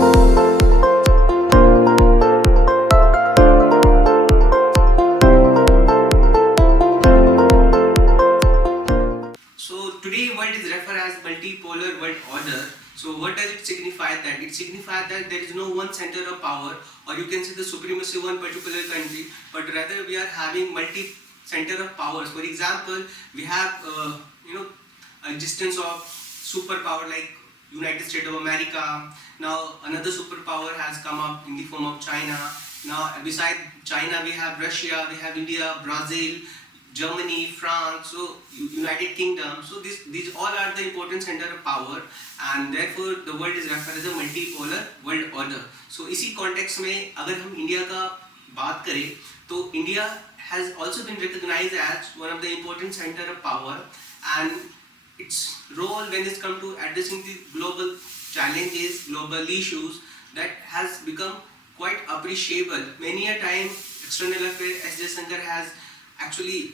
So today world is referred as multipolar world order. So what does it signify that? It signifies that there is no one center of power, or you can say the supremacy of one particular country, but rather we are having multi center of powers. For example, we have existence of superpower like United States of America. Now another superpower has come up in the form of China. Now beside China we have Russia, we have India, Brazil, Germany, France, so United Kingdom. So these all are the important center of power, and therefore the world is referred as a multipolar world order. So इसी context में अगर हम India का बात करें तो India has also been recognized as one of the important center of power, and its role when it comes to addressing the global challenges, global issues, that has become quite appreciable. Many a time External Affairs S. Jaishankar has actually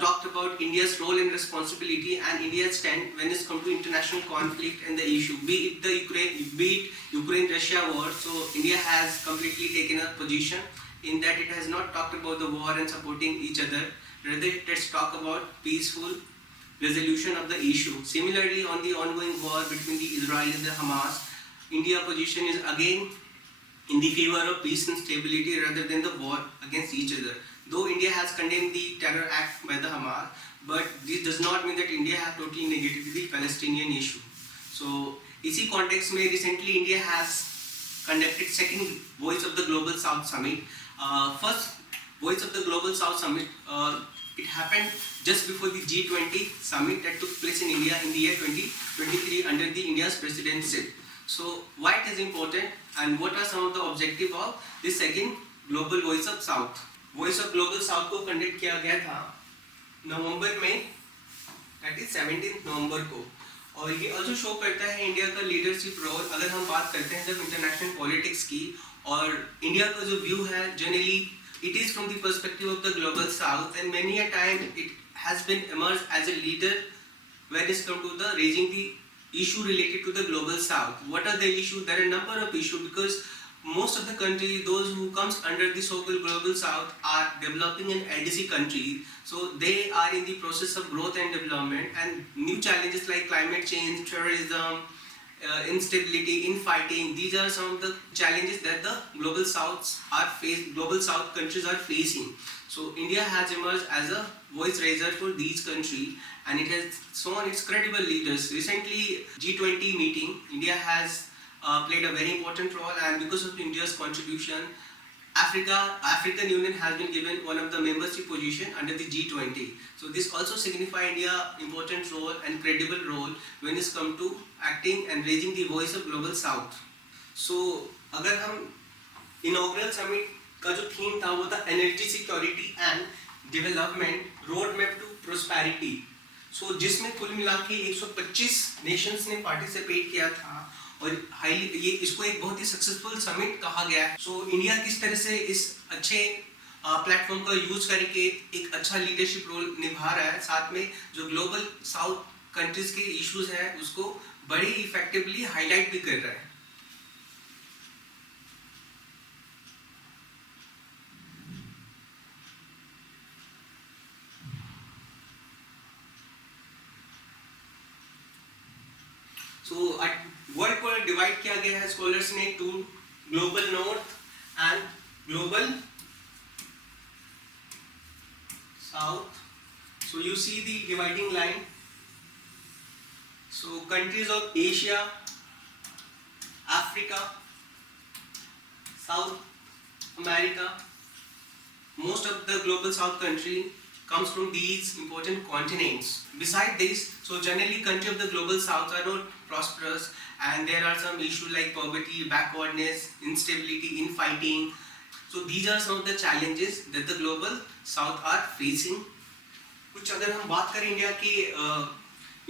talked about India's role and responsibility and India's stand when it comes to international conflict and the issue, be it Ukraine-Russia war. So India has completely taken a position in that it has not talked about the war and supporting each other. Rather, it has talked about peaceful resolution of the issue. Similarly, on the ongoing war between the Israel and the Hamas, India's position is again in the favor of peace and stability rather than the war against each other. Though India has condemned the terror act by the Hamas, but this does not mean that India has totally negated the Palestinian issue. So, इसी context में recently India has conducted second Voice of the Global South Summit. First Voice of the Global South Summit, it happened just before the G20 summit that took place in India in the year 2023 under the India's presidency. So, why it is important and what are some of the objectives of this second Global Voice of South? Voice of global south को conduct किया गया था नवंबर में, that is 17 नवंबर को, और ये also show करता है इंडिया का लीडरशिप रोल अगर हम बात करते हैं जब इंटरनेशनल पॉलिटिक्स की. और इंडिया का जो व्यू है generally it is from the perspective of the global south, and many a time it has been emerge as a leader when it come to the raising the issue related to the global south. What are the issues? There are a number of issues because most of the countries, those who comes under the so-called global south, are developing an LDC country. So they are in the process of growth and development, and new challenges like climate change, terrorism, instability, infighting. These are some of the challenges that the global south countries are facing. So India has emerged as a voice raiser for these countries, and it has shown its credible leaders. Recently, G20 meeting, India has played a very important role, and because of India's contribution, African Union has been given one of the membership position under the G20. So this also signifies India important role and credible role when it's come to acting and raising the voice of global south. So अगर हम inaugural summit का जो theme था वो था energy security and development road map to prosperity. So जिसमें कुल मिला के 125 नेशंस ने पार्टिसिपेट किया था, और ये इसको एक बहुत ही सक्सेसफुल समिट कहा गया है. सो इंडिया किस तरह से इस अच्छे प्लेटफॉर्म का यूज करके एक अच्छा लीडरशिप रोल निभा रहा है, साथ में जो ग्लोबल साउथ कंट्रीज के इश्यूज हैं उसको बड़े इफेक्टिवली हाईलाइट भी कर रहा है. So वर्ल्ड को डिवाइड किया गया है स्कॉलर्स ने two global north and global south. So you see the dividing line. So countries of Asia, Africa, South America, most of the global south country comes from these important continents. Besides this, so generally countries of the global south are not prosperous, and there are some issues like poverty, backwardness, instability, infighting. So these are some of the challenges that the global south are facing. कुछ अगर हम बात करें India की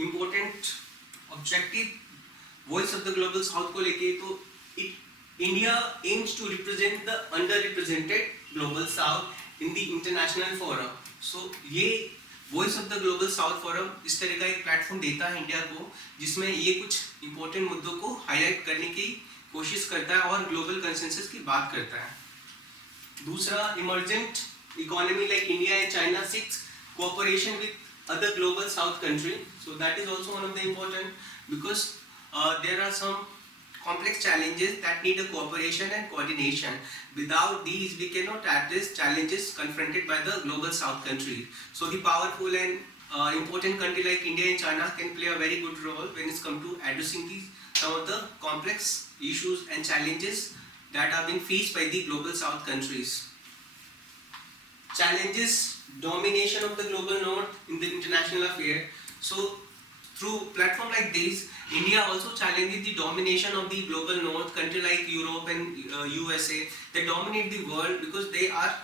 important objective voice of the global south को लेके, तो India aims to represent the underrepresented global south in the international forum. So ये voice of the global south forum इस तरह का एक प्लेटफॉर्म देता है इंडिया को, जिसमें ये कुछ इंपॉर्टेंट मुद्दों को हाईलाइट करने की कोशिश करता है और ग्लोबल कंसेंसस की बात करता है. दूसरा, emergent economy like India and China seeks cooperation with other global south country. So that is also one of the important, because there are some complex challenges that need a cooperation and coordination. Without these, we cannot address challenges confronted by the global south country. So the powerful and important country like India and China can play a very good role when it's come to addressing some of the complex issues and challenges that are being faced by the global south countries. Challenges domination of the global north in the international affair. So through platform like this, India also challenges the domination of the global north. Country like Europe and USA, they dominate the world because they are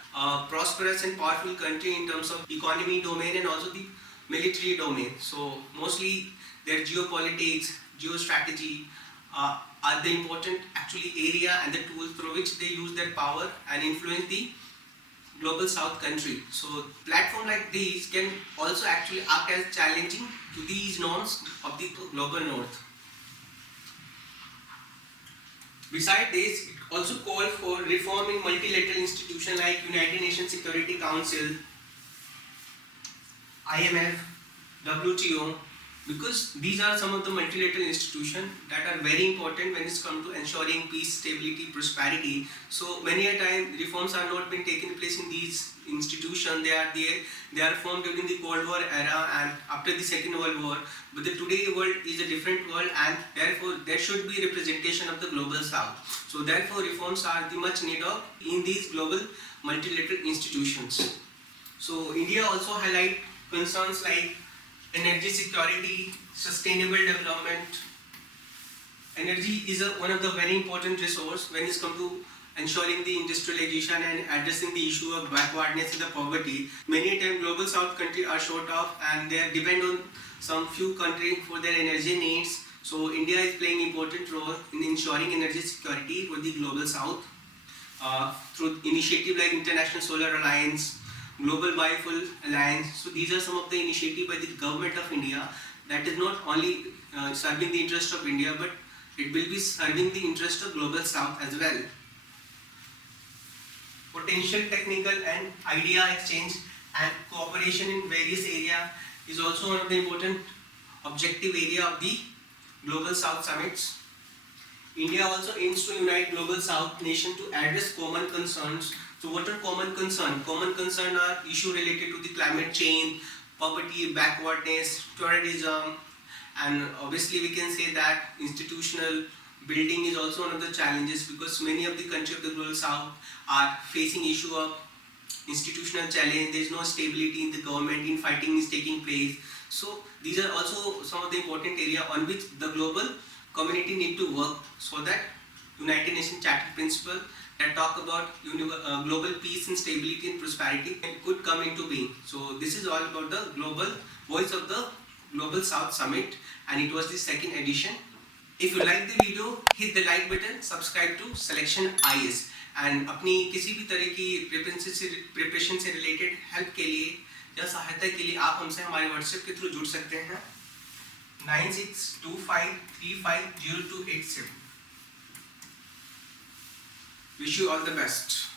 prosperous and powerful country in terms of economy domain and also the military domain. So mostly their geopolitics, geostrategy are the important actually area and the tools through which they use their power and influence the global south country. So platform like these can also actually act as challenging to these norms of the global north. Besides this, it also call for reform in multilateral institutions like United Nations Security Council, IMF, WTO, because these are some of the multilateral institutions that are very important when it's come to ensuring peace, stability, prosperity. So many a time reforms are not been taken place in these institutions. They are formed during the Cold War era and after the Second World War. But the today world is a different world, and therefore there should be representation of the global south. So therefore reforms are the much need of in these global multilateral institutions. So India also highlight concerns like energy security, sustainable development. Energy is one of the very important resource when it's come to ensuring the industrialization and addressing the issue of backwardness and the poverty. Many times global south countries are short of and they depend on some few countries for their energy needs. So India is playing important role in ensuring energy security for the global south through initiative like International Solar Alliance, Global Biofuel Alliance. So these are some of the initiatives by the government of India that is not only serving the interest of India, but it will be serving the interest of global south as well. Potential technical and idea exchange and cooperation in various areas is also one of the important objective area of the global south summits. India also aims to unite global south nation to address common concerns. So what are common concerns? Common concerns are issues related to the climate change, poverty, backwardness, terrorism, and obviously we can say that institutional building is also one of the challenges, because many of the countries of the global south are facing issue of institutional challenge. There is no stability in the government, in fighting is taking place. So these are also some of the important areas on which the global community need to work, so that United Nations Charter Principle that talk about global peace and stability and prosperity could come into being. So this is all about the global voice of the Global South Summit, and it was the second edition. If you like the video, hit the like button, subscribe to Selection IS, and अपनी किसी भी तरह की preparation से related help के लिए या सहायता के लिए आप हमसे हमारे व्हाट्सएप के थ्रू जुड़ सकते हैं 9625350287. Wish you all the best.